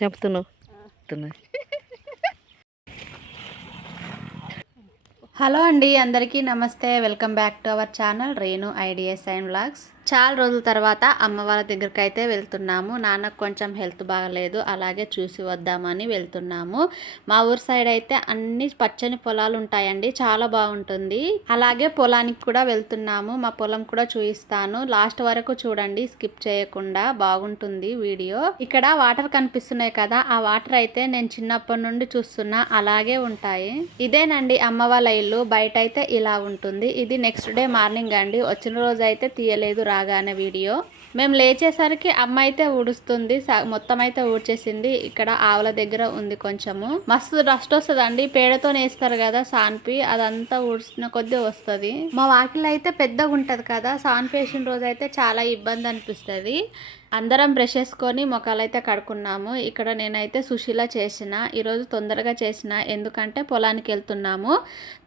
చెప్తున్నావు. హలో అండి, అందరికీ నమస్తే. Welcome back to our channel Renu ideas and vlogs. చాలా రోజుల తర్వాత అమ్మ వాళ్ళ దగ్గరికి అయితే వెళ్తున్నాము. నాన్నకు కొంచెం హెల్త్ బాగలేదు, అలాగే చూసి వద్దామని వెళ్తున్నాము. మా ఊరు సైడ్ అయితే అన్ని పచ్చని పొలాలు ఉంటాయండి, చాలా బాగుంటుంది. అలాగే పొలానికి కూడా వెళ్తున్నాము. మా పొలం కూడా చూపిస్తాను, లాస్ట్ వరకు చూడండి, స్కిప్ చేయకుండా. బాగుంటుంది వీడియో. ఇక్కడ వాటర్ కనిపిస్తున్నాయి కదా, ఆ వాటర్ అయితే నేను చిన్నప్పటి నుండి చూస్తున్నా, అలాగే ఉంటాయి. ఇదేనండి అమ్మ వాళ్ళ ఇల్లు. బయట అయితే ఇలా ఉంటుంది. ఇది నెక్స్ట్ డే మార్నింగ్ అండి, వచ్చిన రోజు అయితే తీయలేదు రాగానే వీడియో. మేము లేచేసరికి అమ్మ అయితే ఊడుస్తుంది, మొత్తం అయితే ఊడ్చేసింది. ఇక్కడ ఆవుల దగ్గర ఉంది, కొంచెము మస్తు డస్ట్ వస్తుందండి, పేడతో వేస్తారు కదా సాన్పి, అదంతా ఊడ్చిన కొద్దీ వస్తుంది. మా వాకిల్ అయితే పెద్దగా ఉంటది కదా, సాన్పి వేసిన రోజు అయితే చాలా ఇబ్బంది అనిపిస్తుంది. అందరం బ్రష్ చేసుకొని ముఖాలు అయితే కడుక్కున్నాము. ఇక్కడ నేనైతే సుశీల చేసిన, ఈరోజు తొందరగా చేసిన, ఎందుకంటే పొలానికి వెళ్తున్నాము.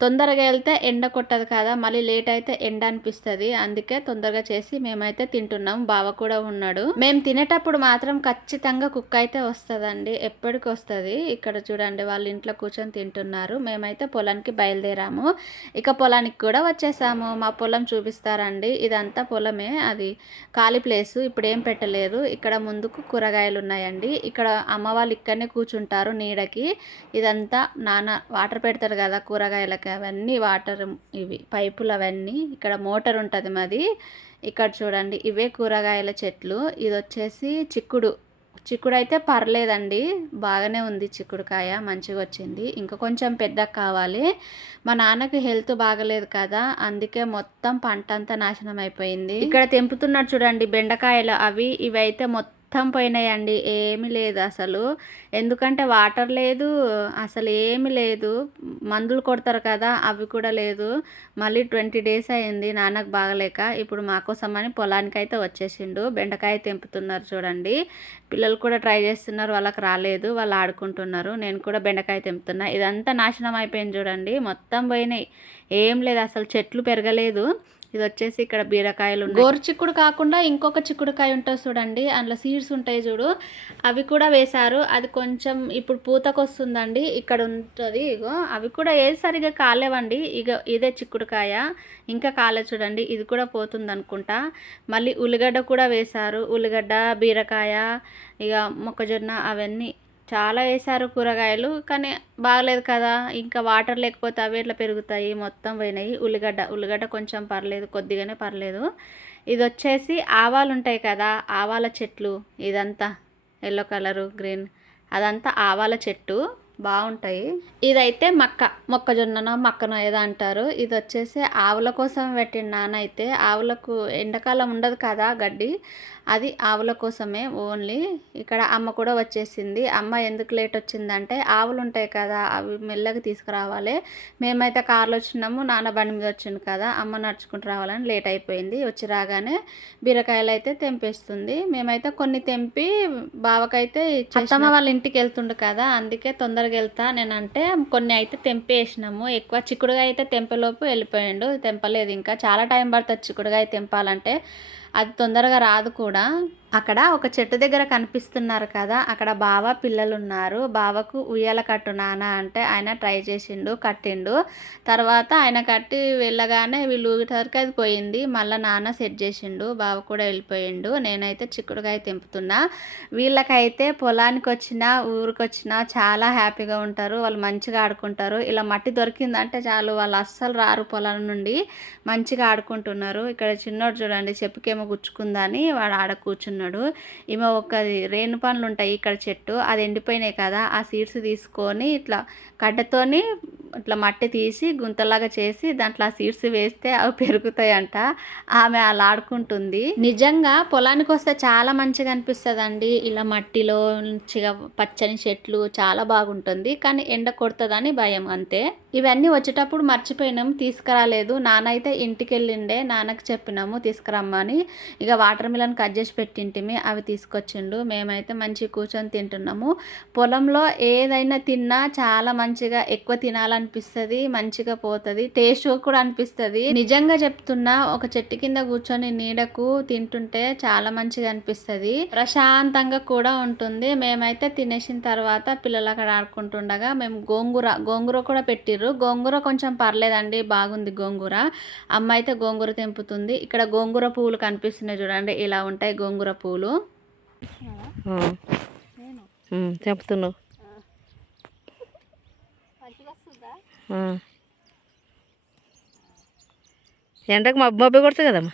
తొందరగా వెళ్తే ఎండ కొట్టదు కదా, మళ్ళీ లేట్ అయితే ఎండ అనిపిస్తుంది, అందుకే తొందరగా చేసి మేమైతే తింటున్నాము. బావ కూడా ఉన్నాడు. మేము తినేటప్పుడు మాత్రం ఖచ్చితంగా కుక్క అయితే వస్తుందండి, ఎప్పటికి వస్తుంది. ఇక్కడ చూడండి, వాళ్ళ ఇంట్లో కూర్చొని తింటున్నారు. మేమైతే పొలానికి బయలుదేరాము. ఇక పొలానికి కూడా వచ్చేసాము. మా పొలం చూపిస్తారండి, ఇదంతా పొలమే, అది ఖాళీ ప్లేసు, ఇప్పుడు ఏం పెట్టలేదు. ఇక్కడ ముందుకు కూరగాయలు ఉన్నాయండి. ఇక్కడ అమ్మ వాళ్ళు ఇక్కడనే కూర్చుంటారు నీడకి. ఇదంతా నాన్న వాటర్ పెడతారు కదా కూరగాయలకి, అవన్నీ వాటర్, ఇవి పైపులు అవన్నీ. ఇక్కడ మోటార్ ఉంటుంది మాది. ఇక్కడ చూడండి, ఇవే కూరగాయల చెట్లు. ఇది వచ్చేసి చిక్కుడు అయితే పర్లేదండి, బాగానే ఉంది. చిక్కుడుకాయ మంచిగా వచ్చింది, ఇంకా కొంచెం పెద్దగా కావాలి. మా నాన్నకి హెల్త్ బాగలేదు కదా, అందుకే మొత్తం పంట అంతా నాశనం అయిపోయింది. ఇక్కడ తెంపుతున్నాడు చూడండి బెండకాయలు, ఇవైతే మొత్తం పోయినాయండి, ఏమీ లేదు అసలు. ఎందుకంటే వాటర్ లేదు, అసలు ఏమీ లేదు. మందులు కొడతారు కదా, అవి కూడా లేదు. మళ్ళీ 20 days అయింది నాన్నకు బాగలేక. ఇప్పుడు మా కోసం అని పొలానికి అయితే వచ్చేసిండు. బెండకాయ తెంపుతున్నారు చూడండి. పిల్లలు కూడా ట్రై చేస్తున్నారు, వాళ్ళకి రాలేదు, వాళ్ళు ఆడుకుంటున్నారు. నేను కూడా బెండకాయ తెంపుతున్నా. ఇదంతా నాశనం అయిపోయింది చూడండి, మొత్తం పోయినాయి, ఏం లేదు అసలు, చెట్లు పెరగలేదు. ఇది వచ్చేసి ఇక్కడ బీరకాయలు ఉన్నాయి. గోరు చిక్కుడు కాకుండా ఇంకొక చిక్కుడుకాయ ఉంటుంది చూడండి, అందులో సీడ్స్ ఉంటాయి చూడు, అవి కూడా వేశారు. అది కొంచెం ఇప్పుడు పూతకు వస్తుందండి, ఇక్కడ ఉంటుంది. ఇగో అవి కూడా ఏది సరిగా కాలేవండి. ఇదే చిక్కుడుకాయ ఇంకా కాలే చూడండి, ఇది కూడా పోతుంది అనుకుంటా. మళ్ళీ ఉల్లిగడ్డ కూడా వేశారు, ఉల్లిగడ్డ, బీరకాయ, ఇక మొక్కజొన్న, అవన్నీ చాలా వేశారు కూరగాయలు. కానీ బాగలేదు కదా, ఇంకా వాటర్ లేకపోతే అవి ఎట్లా పెరుగుతాయి, మొత్తం పోయినాయి. ఉల్లిగడ్డ కొంచెం పర్లేదు, కొద్దిగానే పర్లేదు. ఇది వచ్చేసి ఆవాలు ఉంటాయి కదా, ఆవాల చెట్లు. ఇదంతా ఎల్లో కలరు, గ్రీన్, అదంతా ఆవాల చెట్టు, బాగుంటాయి. ఇదైతే మొక్కజొన్ననో మక్కనో ఏదో అంటారు. ఇది వచ్చేసి ఆవుల కోసం పెట్టిన నాన్న అయితే. ఆవులకు ఎండాకాలం ఉండదు కదా గడ్డి, అది ఆవుల కోసమే ఓన్లీ. ఇక్కడ అమ్మ కూడా వచ్చేసింది. అమ్మ ఎందుకు లేట్ వచ్చిందంటే, ఆవులు ఉంటాయి కదా, అవి మెల్లగా తీసుకురావాలి. మేమైతే కార్లో వచ్చినాము, నాన్న బండి మీద వచ్చింది కదా, అమ్మ నడుచుకుంటూ రావాలని లేట్ అయిపోయింది. వచ్చి రాగానే బీరకాయలు అయితే తెంపేస్తుంది. మేమైతే కొన్ని తెంపి బావకైతే అత్తమ్మ వాళ్ళ ఇంటికి వెళ్తుండు కదా, అందుకే తొందరగా వెళ్తా నేనంటే కొన్ని అయితే తెంపేసినాము. ఎక్కువ చిక్కుడుగా అయితే తెంపేలోపు వెళ్ళిపోయిండు, తెంపలేదు. ఇంకా చాలా టైం పడుతుంది చిక్కుడుగా తెంపాలంటే, అది తొందరగా రాదు కూడా. అక్కడ ఒక చెట్టు దగ్గర కనిపిస్తున్నారు కదా, అక్కడ బావ పిల్లలు ఉన్నారు. బావకు ఉయ్యాల కట్టు నాన్న అంటే ఆయన ట్రై చేసిండు, కట్టిండు. తర్వాత ఆయన కట్టి వెళ్ళగానే వీళ్ళు ఊగిసరికి అది పోయింది. మళ్ళీ నాన్న సెట్ చేసిండు, బావ కూడా వెళ్ళిపోయిండు. నేనైతే చిక్కుడుకాయ తెంపుతున్నా. వీళ్ళకైతే పొలానికి వచ్చినా ఊరికి వచ్చినా చాలా హ్యాపీగా ఉంటారు, వాళ్ళు మంచిగా ఆడుకుంటారు. ఇలా మట్టి దొరికిందంటే చాలు, వాళ్ళు అస్సలు రారు పొలం నుండి, మంచిగా ఆడుకుంటున్నారు. ఇక్కడ చిన్నోడు చూడండి, చెప్పుకేమో గుచ్చుకుందని వాడు ఆడ కూర్చున్నాడు. ఈమె ఒకది రేణు పండ్లు ఉంటాయి ఇక్కడ చెట్టు, అది ఎండిపోయినాయి కదా, ఆ సీడ్స్ తీసుకొని ఇట్లా కడ్డతోని ఇట్లా మట్టి తీసి గుంతలాగా చేసి దాంట్లో ఆ సీడ్స్ వేస్తే అవి పెరుగుతాయంట. ఆమె అలా ఆడుకుంటుంది. నిజంగా పొలానికి వస్తే చాలా మంచిగా అనిపిస్తుందండి, ఇలా మట్టిలో మంచిగా పచ్చని చెట్లు, చాలా బాగుంటుంది. కానీ ఎండ కొడుతుందని భయం అంతే. ఇవన్నీ వచ్చేటప్పుడు మర్చిపోయినాం, తీసుకురాలేదు. నాన్న అయితే ఇంటికి వెళ్ళిండే, నాన్నకి చెప్పినాము తీసుకురమ్మని. ఇక వాటర్ మిలన్ కట్ చేసి పెట్టింటిమి, అవి తీసుకొచ్చిండు. మేమైతే మంచిగా కూర్చొని తింటున్నాము. పొలంలో ఏదైనా తిన్నా చాలా మంచిగా ఎక్కువ తినాలని అనిపిస్తుంది, మంచిగా పోతుంది, టేస్ట్ కూడా అనిపిస్తుంది. నిజంగా చెప్తున్నా, ఒక చెట్టు కింద కూర్చొని నీడకు తింటుంటే చాలా మంచిగా అనిపిస్తుంది, ప్రశాంతంగా కూడా ఉంటుంది. మేమైతే తినేసిన తర్వాత పిల్లలు అక్కడ ఆడుకుంటుండగా మేము గోంగూర కూడా పెట్టిర్రు. గోంగూర కొంచెం పర్లేదండి, బాగుంది గోంగూర. అమ్మ అయితే గోంగూర తెంపుతుంది. ఇక్కడ గోంగూర పువ్వులు కనిపిస్తున్నాయి చూడండి, ఇలా ఉంటాయి గోంగూర పువ్వులు. తెంపుతున్నావు ఎండకు మబ్బు కొడుతుంది కదమ్మా.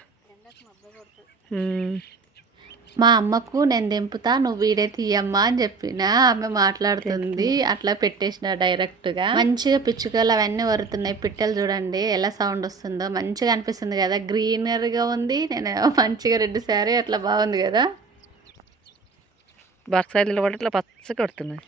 మా అమ్మకు నేను తెంపుతా, నువ్వు వీడే తీయమ్మా అని చెప్పిన. ఆమె మాట్లాడుతుంది, అట్లా పెట్టేసిన డైరెక్ట్గా. మంచిగా పిచ్చుకలు అవన్నీ వరుతున్నాయి. పిట్టలు చూడండి ఎలా సౌండ్ వస్తుందో, మంచిగా అనిపిస్తుంది కదా. గ్రీనరీగా ఉంది, నేను మంచిగా రెడ్ శారీ అట్లా బాగుంది కదా. బాక్సాయిలు పడి ఇట్లా పచ్చగా కొడుతున్నది.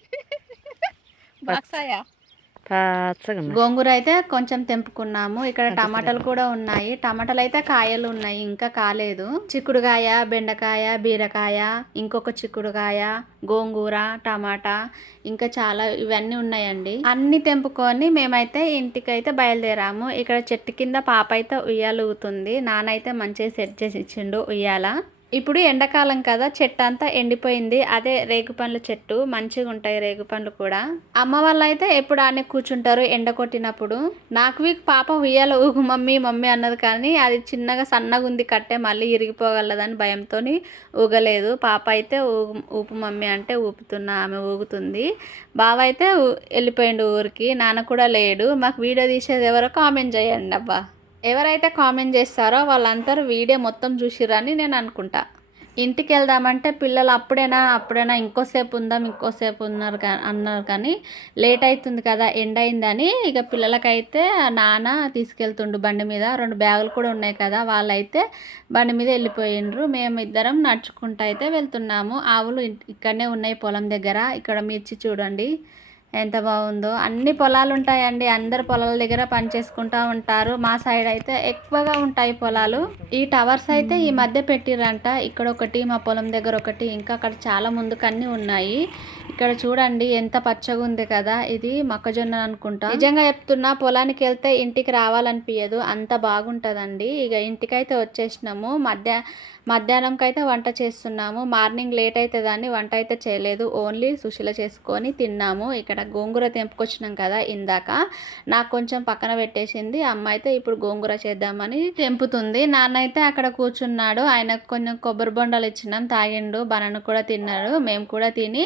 గోంగూర అయితే కొంచెం తెంపుకున్నాము. ఇక్కడ టమాటాలు కూడా ఉన్నాయి. టమాటాలు అయితే కాయలు ఉన్నాయి, ఇంకా కాలేదు. చిక్కుడుకాయ, బెండకాయ, బీరకాయ, ఇంకొక చిక్కుడుకాయ, గోంగూర, టమాటా, ఇంకా చాలా ఇవన్నీ ఉన్నాయండి. అన్ని తెంపుకొని మేమైతే ఇంటికైతే బయలుదేరాము. ఇక్కడ చెట్టు కింద పాప అయితే ఉయ్యాలు ఊగుతుంది. నాన్న అయితే మంచిగా సెట్ చేసి ఇచ్చిండు ఉయ్యాల. ఇప్పుడు ఎండాకాలం కదా, చెట్టు అంతా ఎండిపోయింది. అదే రేగుపండ్ల చెట్టు, మంచిగా ఉంటాయి రేగుపండ్లు కూడా. అమ్మ వాళ్ళు అయితే ఎప్పుడు ఆనే కూర్చుంటారు ఎండ కొట్టినప్పుడు. నాకు పాప ఉయ్యాల ఊగు మమ్మీ మమ్మీ అన్నది, కానీ అది చిన్నగా సన్నగా ఉంది కట్టే, మళ్ళీ ఇరిగిపోగలదని భయంతో ఊగలేదు. పాప అయితే ఊపు మమ్మీ అంటే ఊపుతున్నా, ఆమె ఊగుతుంది. బావ అయితే వెళ్ళిపోయిండు ఊరికి, నాన్న కూడా లేడు. మాకు వీడియో తీసేది ఎవరో కామెంట్ చేయండి అబ్బా. ఎవరైతే కామెంట్ చేస్తారో వాళ్ళందరూ వీడియో మొత్తం చూసిరని నేను అనుకుంటా. ఇంటికి వెళ్దామంటే పిల్లలు అప్పుడైనా ఇంకోసేపు అన్నారు, కానీ లేట్ అవుతుంది కదా, ఎండ్ అయిందని ఇక పిల్లలకైతే నాన్న తీసుకెళ్తుండు బండి మీద. 2 బ్యాగులు కూడా ఉన్నాయి కదా, వాళ్ళైతే బండి మీద వెళ్ళిపోయిండ్రు. మేము ఇద్దరం నడుచుకుంటూ అయితే వెళ్తున్నాము. ఆవులు ఇక్కడనే ఉన్నాయి పొలం దగ్గర. ఇక్కడ మిర్చి చూడండి ఎంత బాగుందో. అన్ని పొలాలు ఉంటాయండి, అందరు పొలాల దగ్గర పని చేసుకుంటూ ఉంటారు. మా సైడ్ అయితే ఎక్కువగా ఉంటాయి పొలాలు. ఈ టవర్స్ అయితే ఈ మధ్య పెట్టిరంట. ఇక్కడ ఒకటి, మా పొలం దగ్గర ఒకటి, ఇంకా అక్కడ చాలా ముందుకు అన్నీ ఉన్నాయి. ఇక్కడ చూడండి ఎంత పచ్చగా ఉంది కదా, ఇది మొక్కజొన్న అనుకుంటా. నిజంగా చెప్తున్నా, పొలానికి వెళ్తే ఇంటికి రావాలనిపించదు, అంత బాగుంటుందండి. ఇక ఇంటికైతే వచ్చేసినాము. మధ్యాహ్నంకి అయితే వంట చేస్తున్నాము. మార్నింగ్ లేట్ అవుతుందని వంట అయితే చేయలేదు, ఓన్లీ సుశీల చేసుకొని తిన్నాము. ఇక్కడ గోంగూర తెంపుకొచ్చినాం కదా ఇందాక, నాకు కొంచెం పక్కన పెట్టేసింది. అమ్మ అయితే ఇప్పుడు గోంగూర చేద్దామని తెంపుతుంది. నాన్న అయితే అక్కడ కూర్చున్నాడు, ఆయనకు కొంచెం కొబ్బరి బొండాలు ఇచ్చినాం, తాగిండు. బనానా కూడా తిన్నాడు. మేము కూడా తిని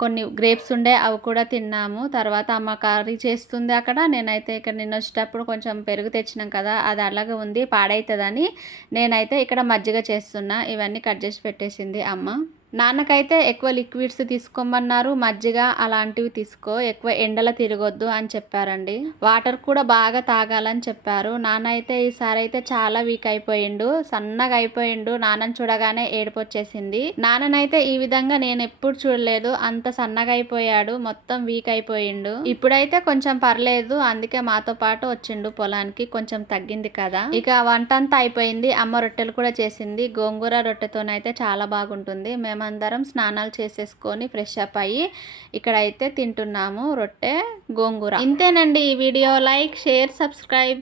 కొన్ని గ్రేప్స్ ఉండే అవి కూడా తిన్నాము. తర్వాత అమ్మ కర్రీ చేస్తుంది అక్కడ. నేనైతే ఇక్కడ నిన్న వచ్చేటప్పుడు కొంచెం పెరుగు తెచ్చినాం కదా, అది అలాగే ఉంది, పాడవుతుందని నేనైతే ఇక్కడ మజ్జిగ చేస్తున్నా. ఇవన్నీ కట్ చేసి పెట్టేసింది అమ్మ. నాన్నకైతే ఎక్కువ లిక్విడ్స్ తీసుకోమన్నారు, మజ్జిగ అలాంటివి తీసుకో, ఎక్కువ ఎండలో తిరగొద్దు అని చెప్పారండి. వాటర్ కూడా బాగా తాగాలని చెప్పారు. నాన్న అయితే ఈసారి అయితే చాలా వీక్ అయిపోయిండు, సన్నగా అయిపోయిండు. నాన్నని చూడగానే ఏడుపు వచ్చేసింది. నాన్ననైతే ఈ విధంగా నేను ఎప్పుడు చూడలేదు, అంత సన్నగా అయిపోయాడు, మొత్తం వీక్ అయిపోయిండు. ఇప్పుడైతే కొంచెం పర్లేదు, అందుకే మాతో పాటు వచ్చిండు పొలానికి, కొంచెం తగ్గింది కదా. ఇక వంట అంతా అయిపోయింది. అమ్మ రొట్టెలు కూడా చేసింది. గోంగూర రొట్టెతోనైతే చాలా బాగుంటుంది. మేమందరం స్నానాలు చేసేసుకొని ఫ్రెష్ అప్ అయ్యి ఇక్కడైతే తింటున్నాము రొట్టె గోంగూర. ఇంతేనండి ఈ వీడియో. Like, share, subscribe.